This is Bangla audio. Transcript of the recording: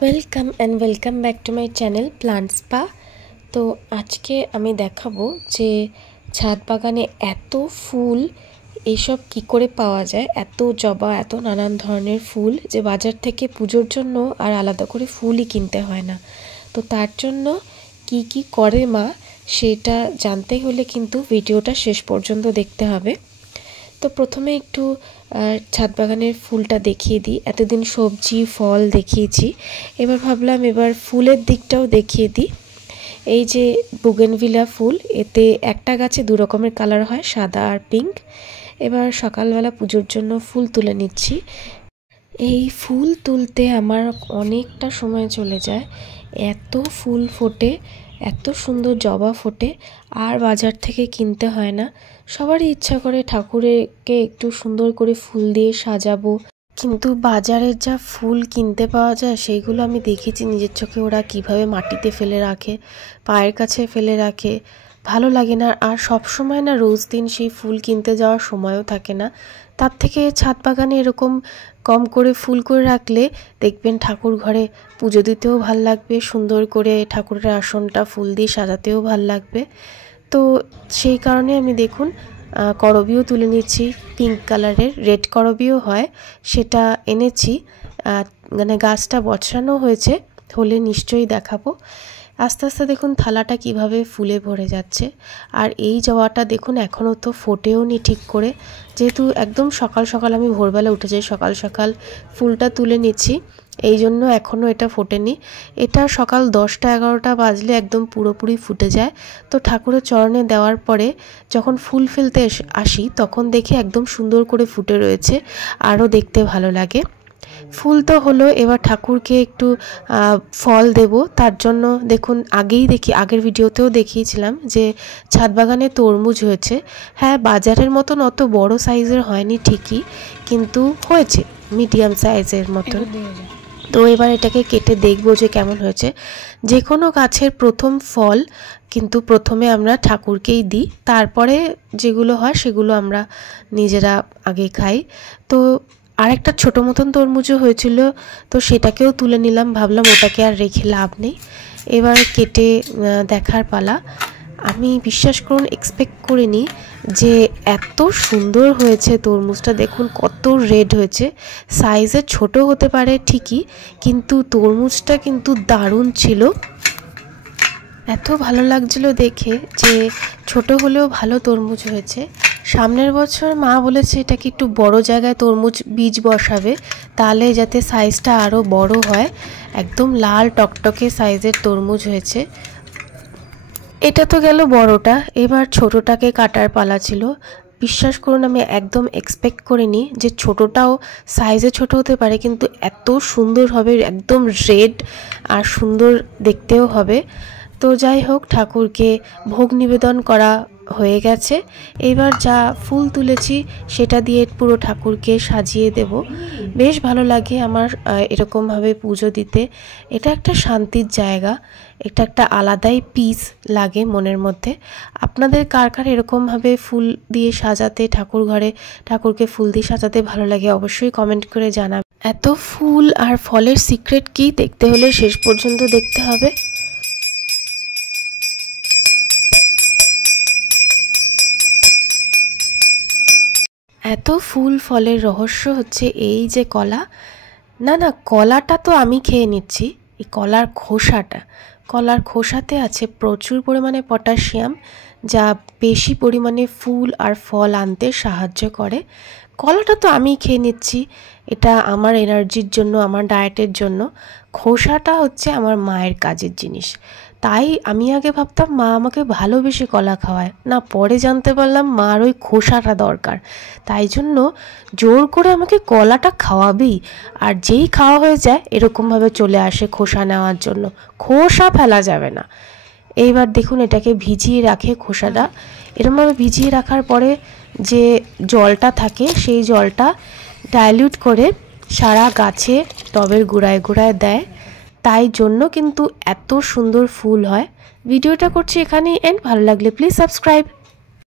Welcome and welcome back to my channel plant spa. तो आज के आमी देखाबो जे छाद बागाने एत फुल एसब की करे पाওয়া যায়, एत जबा एत नानान धरनेर फुल जे बाजार थेके पुजोर जोन्नो आर आलादा करे फुलई किनते हय ना। तो तार जोन्नो की करे मा सेटा जानते होले किन्तु भिडियोटा शेष पर्यन्त देखते हबे। तो प्रथमे एकटू छाद बागानेर फुलटा देखिए दी। एतदिन सब्जी फल देखिएछि, एबार भाबलाम एबार फुलेर दिकटाओ देखिए दी। এই যে বুগেনভিলিয়া ফুল, এতে একটা গাছে দু রকমের কালার হয়, সাদা আর পিঙ্ক। এবার সকালবেলা পুজোর জন্য ফুল তুলে নিচ্ছি। এই ফুল তুলতে আমার অনেকটা সময় চলে যায়, এত ফুল ফোটে, এত সুন্দর জবা ফোটে, আর বাজার থেকে কিনতে হয় না। সবারই ইচ্ছা করে ঠাকুরকে একটু সুন্দর করে ফুল দিয়ে সাজাবো, কিন্তু বাজারের যা ফুল কিনতে পাওয়া যায় সেইগুলো আমি দেখেছি নিজের চোখে ওরা কিভাবে মাটিতে ফেলে রাখে, পায়ের কাছে ফেলে রাখে, ভালো লাগে না। আর সব সময় না রোজ দিন সেই ফুল কিনতে যাওয়ার সময়ও থাকে না। তার থেকে ছাদ বাগানে এরকম কম করে ফুল করে রাখলে দেখবেন ঠাকুর ঘরে পুজো দিতেও ভাল লাগবে, সুন্দর করে ঠাকুরের আসনটা ফুল দিয়ে সাজাতেও ভাল লাগবে। তো সেই কারণে আমি দেখুন করবিও তুলে নিচ্ছি, পিঙ্ক কালারের রেড করবিও হয়, সেটা এনেছি। মানে গাছটা বসানো হয়েছে, হলে নিশ্চয়ই দেখাবো। আস্তে আস্তে দেখুন থালাটা কিভাবে ফুলে ভরে যাচ্ছে। আর এই জবাটা দেখুন এখনও তো ফোটেও নি ঠিক করে, যেহেতু একদম সকাল সকাল আমি ভোরবেলা উঠে যাই, সকাল সকাল ফুলটা তুলে নিচ্ছি, এই জন্য এখনও এটা ফোটেনি। এটা সকাল 10টা-11টা বাজলে একদম পুরোপুরি ফুটে যায়। তো ঠাকুরের চরণে দেওয়ার পরে যখন ফুল ফেলতে আসি তখন দেখি একদম সুন্দর করে ফুটে রয়েছে, আরও দেখতে ভালো লাগে। ফুল তো হলো, এবার ঠাকুরকে একটু ফল দেব। তার জন্য দেখুন আগের ভিডিওতেও দেখিয়েছিলাম যে ছাদ বাগানে তরমুজ হয়েছে। হ্যাঁ, বাজারের মতন অত বড় সাইজের হয়নি ঠিকই, কিন্তু হয়েছে মিডিয়াম সাইজের মতন। তো এবার এটাকে কেটে দেখবো যে কেমন হয়েছে। যে কোনো গাছের প্রথম ফল কিন্তু প্রথমে আমরা ঠাকুরকেই দিই, তারপরে যেগুলো হয় সেগুলো আমরা নিজেরা আগে খাই। তো আরেকটা ছোটো মতন তরমুজও হয়েছিল, তো সেটাকেও তুলে নিলাম, ভাবলাম ওটাকে আর রেখে লাভ নেই। এবার কেটে দেখার পালা। আমি বিশ্বাস করুন এক্সপেক্ট করিনি যে এত সুন্দর হয়েছে তরমুজটা। দেখুন কত রেড হয়েছে, সাইজে ছোট হতে পারে ঠিকই, কিন্তু তরমুজটা কিন্তু দারুণ ছিল। এত ভালো লাগছিল দেখে যে ছোট হলেও ভালো তরমুজ হয়েছে। সামনের বছর মা বলেছে এটাকে একটু বড় জায়গায় তরমুজ বীজ বসাবে, তাহলে যাতে সাইজটা আরও বড় হয়। একদম লাল টকটকে সাইজের তরমুজ হয়েছে। এটা তো গেল বড়টা, এবার ছোটটাকে কাটার পালা ছিল। বিশ্বাস করুন আমি একদম এক্সপেক্ট করিনি যে ছোটটাও সাইজে ছোট হতে পারে, কিন্তু এত সুন্দর হবে, একদম রেড আর সুন্দর দেখতেও হবে। তো যাই হোক, ঠাকুরকে ভোগ নিবেদন করা হয়ে গেছে। এবার যা ফুল তুলেছি সেটা দিয়ে পুরো ঠাকুরকে সাজিয়ে দেব। বেশ ভালো লাগে আমার এরকমভাবে পুজো দিতে। এটা একটা শান্তির জায়গা, এটা একটা আলাদাই পিস লাগে মনের মধ্যে। আপনাদের কার কার এরকমভাবে ফুল দিয়ে সাজাতে, ঠাকুর ঘরে ঠাকুরকে ফুল দিয়ে সাজাতে ভালো লাগে অবশ্যই কমেন্ট করে জানাবেন। এত ফুল আর ফলের সিক্রেট কি দেখতে হলে শেষ পর্যন্ত দেখতে হবে। এত ফুল ফলের রহস্য হচ্ছে এই যে কলা, না কলাটা তো আমি খেয়ে নিচ্ছি, এই কলার খোসাতে আছে প্রচুর পরিমাণে পটাশিয়াম, যা বেশি পরিমাণে ফুল আর ফল আনতে সাহায্য করে। কলাটা তো আমি খেয়ে নিচ্ছি, এটা আমার এনার্জির জন্য, আমার ডায়েটের জন্য। খোসাটা হচ্ছে আমার মায়ের কাজের জিনিস। তাই আমি আগে ভাবতাম মা আমাকে ভালোবেসে কলা খাওয়ায়, না পরে জানতে পারলাম মার ওই খোসাটা দরকার। তাই জন্য জোর করে আমাকে কলাটা খাওয়াবেই। আর যেই খাওয়া হয়ে যায় এরকমভাবে চলে আসে খোসা নেওয়ার জন্য। খোসা ফেলা যাবে না। এইবার দেখুন এটাকে ভিজিয়ে রাখে খোসাটা। এরকমভাবে ভিজিয়ে রাখার পরে যে জলটা থাকে সেই জলটা ডাইলিউট করে সারা গাছে টবের গোড়ায় গোড়ায় দেয়। তাই জন্য কিন্তু এত সুন্দর ফুল হয়। ভিডিওটা করছি এখানেই এন্ড। ভালো লাগলে প্লিজ সাবস্ক্রাইব।